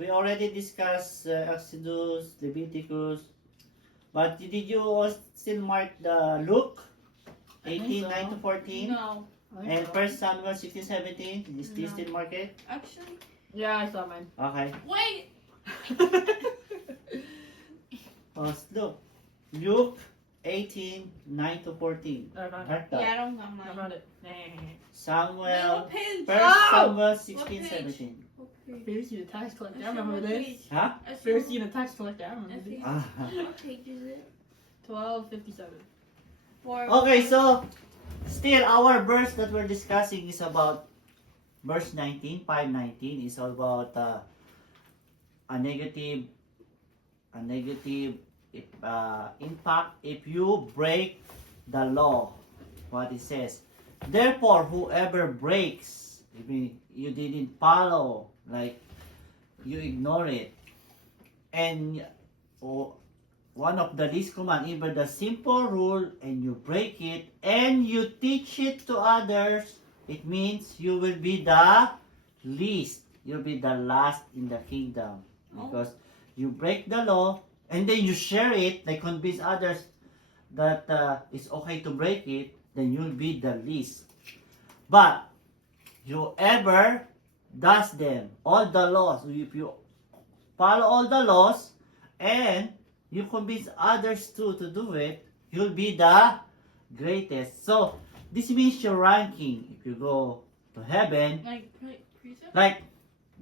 We already discussed Exodus, Leviticus, but did you still mark the Luke I think 18, so. 9 to 14? No. I think And so. 1 Samuel 16, 17? Did you No. still mark it? Actually, Yeah, I saw mine. Okay. wait. Look. Luke 18, 9 to 14. I found it. Mark that. Yeah, I don't got I mine. found it. Wait, Samuel, what page? 1 Oh! Samuel 16, page? 17. What page? Pharisee the tax collector. I I said remember what this. page? Huh? I said Pharisee and the tax collector. I remember I this. see. Ah. What page is it? 1257. Okay, so still our verse that we're discussing is about verse 19, 5:19 is all about a negative impact if you break the law. What it says. Therefore, whoever breaks, if you didn't follow, like you ignore it, and one of the least command, even the simple rule, and you break it, and you teach it to others, it means you will be the least. You'll be the last in the kingdom. Because you break the law, and then you share it, like convince others that it's okay to break it, then you'll be the least. But, whoever does them, all the laws, if you follow all the laws, and you convince others too to do it, you'll be the greatest. So, this means your ranking. If you go to heaven, Like precept? like,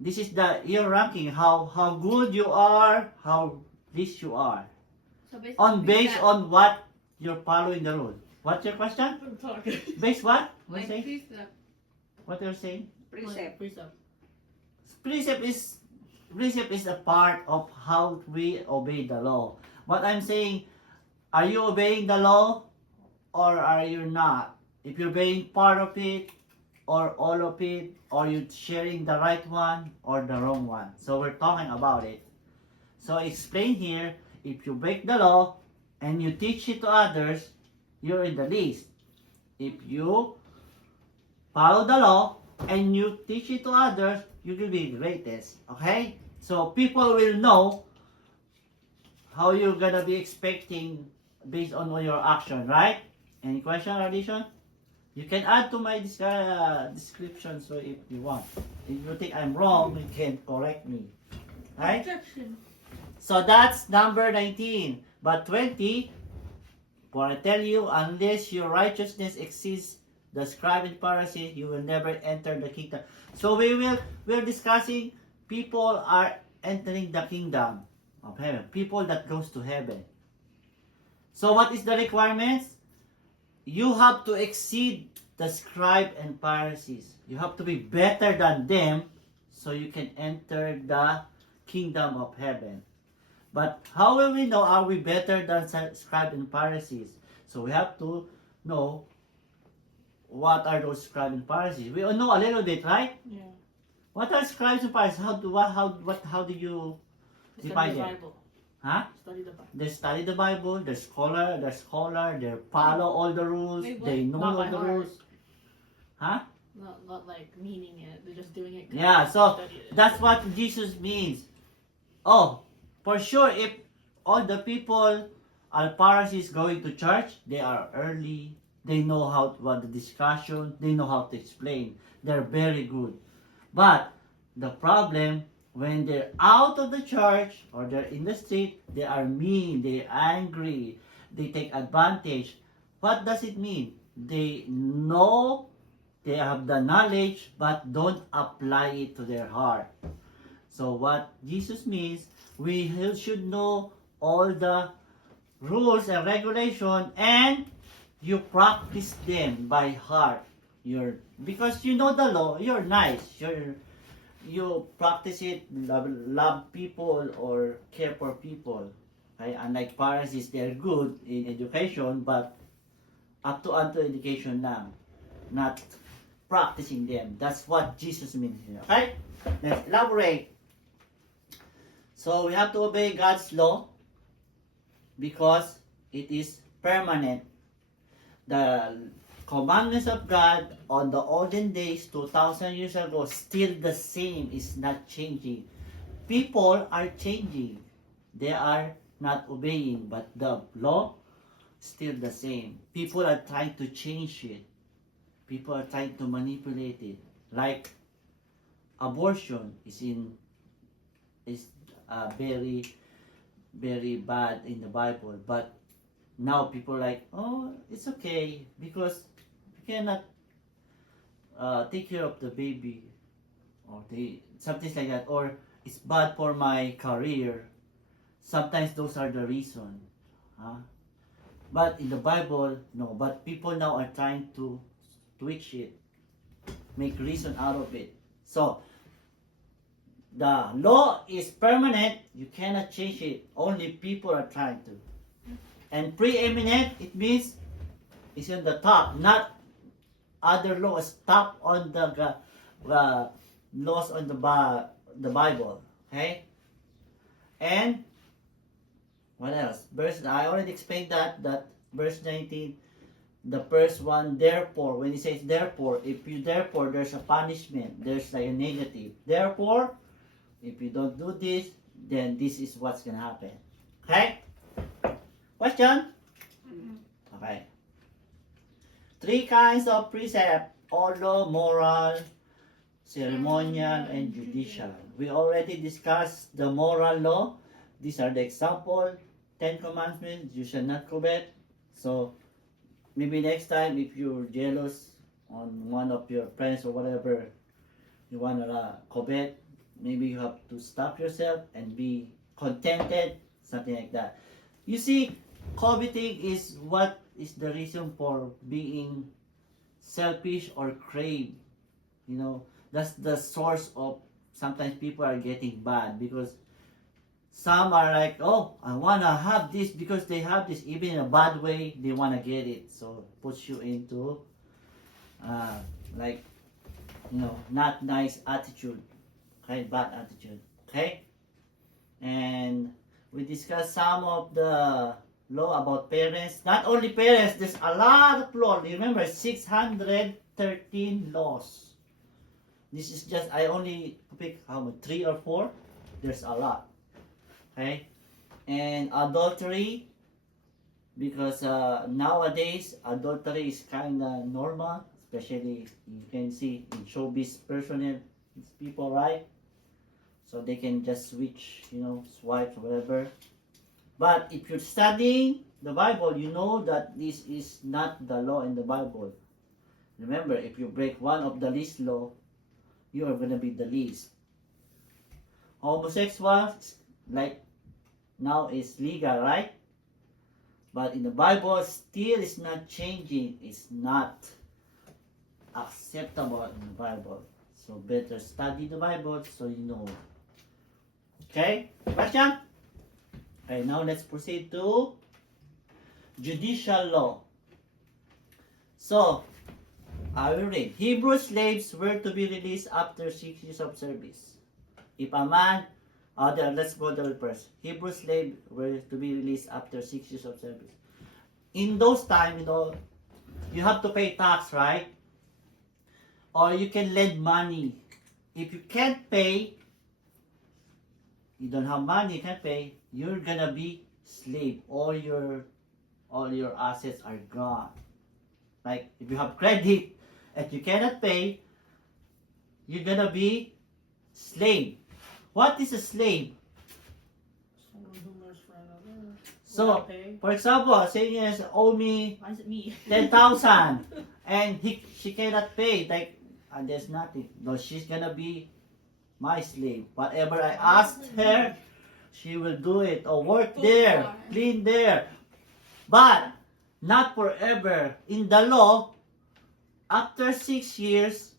this is your ranking, how good you are, how least you are. So basically Based precept. on what you're following the rule. What's your question? I'm talking. Based what? What Like you saying? precept. What you're saying? Precept. Precept. Precept is a part of how we obey the law. What I'm saying, are you obeying the law or are you not? If you're obeying part of it or all of it, or you sharing the right one or the wrong one. So we're talking about it. So explain here, if you break the law and you teach it to others, you're in the least. If you follow the law and you teach it to others, you will be the greatest. Okay? So people will know how you're gonna be expecting based on your action, right? Any question or addition? You can add to my description, so if you want. If you think I'm wrong, you can correct me. Right? Objection. So that's number 19. But 20, for I tell you, unless your righteousness exceeds the scribe and Pharisee, you will never enter the kingdom. So we're discussing people are entering the kingdom of heaven. People that goes to heaven. So what is the requirements? You have to exceed the scribe and Pharisees. You have to be better than them so you can enter the kingdom of heaven. But how will we know, are we better than scribe and Pharisees? So we have to know what are those scribe and Pharisees. We all know a little bit, right? Yeah. What are scribes and Pharisees? How do you Study define the them? Bible. Huh? Study the Bible. They study the Bible, they're scholar, they follow all the rules, Wait, what? they know Not all by the heart. rules. Huh? Not like meaning it. They're just doing it. 'cause Yeah, they so studied it. that's what Jesus means. Oh, for sure, if all the people are Pharisees going to church, they are early, they know what the discussion, they know how to explain. They're very good. But the problem, when they're out of the church or they're in the street, they are mean, they're angry, they take advantage. What does it mean? They know, they have the knowledge, but don't apply it to their heart. So what Jesus means, we should know all the rules and regulation, and you practice them by heart. Because you know the law, you're nice, you practice it, love people or care for people. Okay? Unlike Pharisees, they're good in education, but up to education lang, not practicing them. That's what Jesus means here. Okay? Let's elaborate. So we have to obey God's law because it is permanent. The commandments of God on the olden days, 2,000 years ago, still the same, is not changing. people are changing. They are not obeying, but the law still the same. People are trying to change it. People are trying to manipulate it. Like abortion is very very bad in the Bible, but now people are like, oh, it's okay because you cannot take care of the baby, or something like that, or it's bad for my career. Sometimes those are the reason, huh? But in the Bible, no. But people now are trying to twitch it, make reason out of it. So the law is permanent. You cannot change it. Only people are trying to. And preeminent, it means it's on the top, not other laws top on the laws on the Bible. Okay? And what else? Verse, I already explained that verse 19, the first one, therefore, when he says therefore, if you therefore, there's a punishment, there's like a negative. Therefore, if you don't do this, then this is what's gonna happen. Okay? Question? Okay. 3 kinds of precept: order, moral, ceremonial, and judicial. We already discussed the moral law. These are the example. 10 commandments, you shall not covet. So maybe next time, if you're jealous on one of your friends or whatever, you want to covet, maybe you have to stop yourself and be contented, something like that. You see, coveting is what is the reason for being selfish or crave. You know, that's the source of sometimes people are getting bad, because some are like, oh, I want to have this because they have this, even in a bad way, they want to get it. So puts you into like, you know, not nice attitude, okay, bad attitude, okay? And we discussed some of the law about parents. Not only parents, there's a lot of law. Remember, 613 laws. This is just, I only pick how much, 3 or 4? There's a lot. Okay? And adultery, because nowadays adultery is kind of normal, especially you can see in showbiz personnel, it's people, right? So they can just switch, you know, swipe or whatever. But if you're studying the Bible, you know that this is not the law in the Bible. Remember, if you break one of the least law, you are going to be the least. Homosexuals, like now is legal, right? But in the Bible, still is not changing. It's not acceptable in the Bible. So better study the Bible so you know. Okay? Question? Okay, now let's proceed to judicial law. So, I will read. Hebrew slaves were to be released after 6 years of service. If a man, let's go the first. Hebrew slaves were to be released after 6 years of service. In those times, you know, you have to pay tax, right? Or you can lend money. If you can't pay, you don't have money, you can't pay, you're gonna be slave. All your assets are gone. Like if you have credit and you cannot pay, you're gonna be slave. What is a slave? Someone who works for another. So, without pay. for example, say you owe me Why is it me? 10,000 and she cannot pay, like there's nothing. No, she's gonna be my slave. Whatever I asked her, she will do it, or work there, clean there. But not forever. In the law, after 6 years,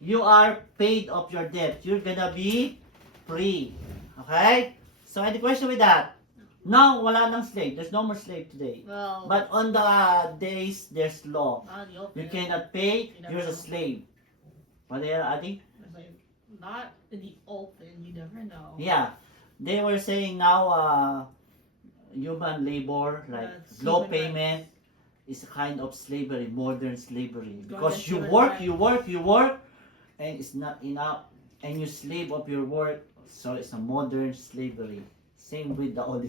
you are paid off your debt. You're gonna be free. Okay? So any question with that? Now, wala nang slave. There's no more slave today. Well, But on the days, there's law. not in the open. You cannot pay, You never you're a know. slave. What are you adding? It's like, not in the open. You never know. Yeah. They were saying now human labor, like That's low human payment, is a kind of slavery, modern slavery. Go Because against you human work, rights. you work, you work, and it's not enough. And you slave of your work. So it's a modern slavery. Same with the old